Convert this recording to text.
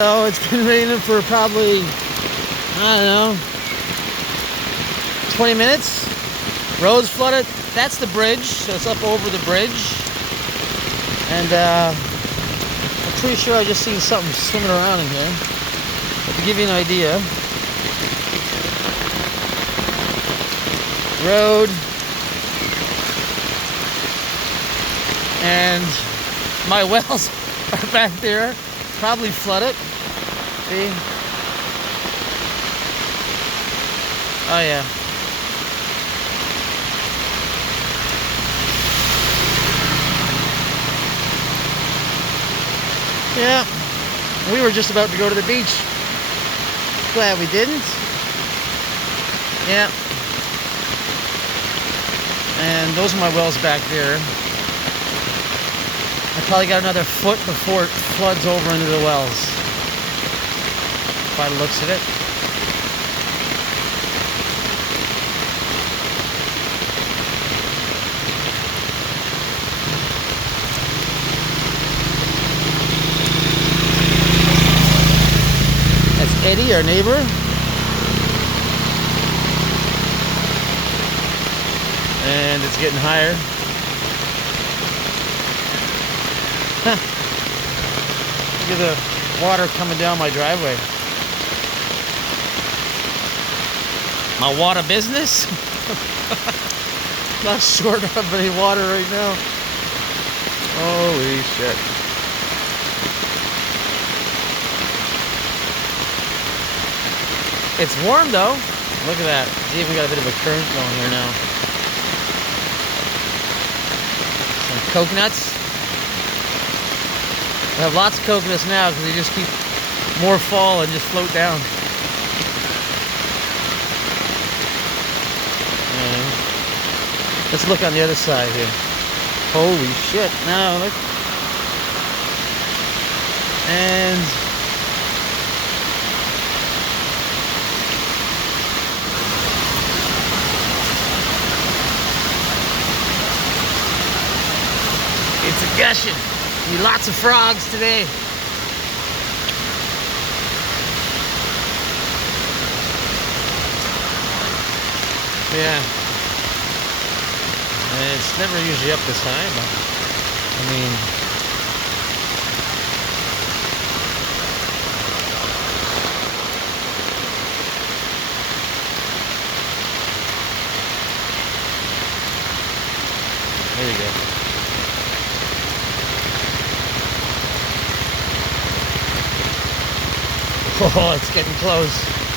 So it's been raining for probably, I don't know, 20 minutes. Roads flooded. That's the bridge, so it's up over the bridge. And I'm pretty sure I just seen something swimming around in here. But to give you an idea, road and my wells are back there, probably flooded. See? Oh yeah. Yeah, we were just about to go to the beach. Glad we didn't. Yeah. And those are my wells back there. I probably got another foot before it floods over into the wells. By the looks of it. That's Eddie, our neighbor. And it's getting higher. Huh. Look at the water coming down my driveway. My water business? Not short of any water right now. Holy shit. It's warm though. Look at that. It's even got a bit of a current going here now. Some coconuts. I have lots of coconuts now because they just keep more fall and just float down. Let's look on the other side here. Holy shit. Now look. And it's a gushing. Need lots of frogs today. Yeah. It's never usually up this high, but I mean, there you go. Oh, it's getting close.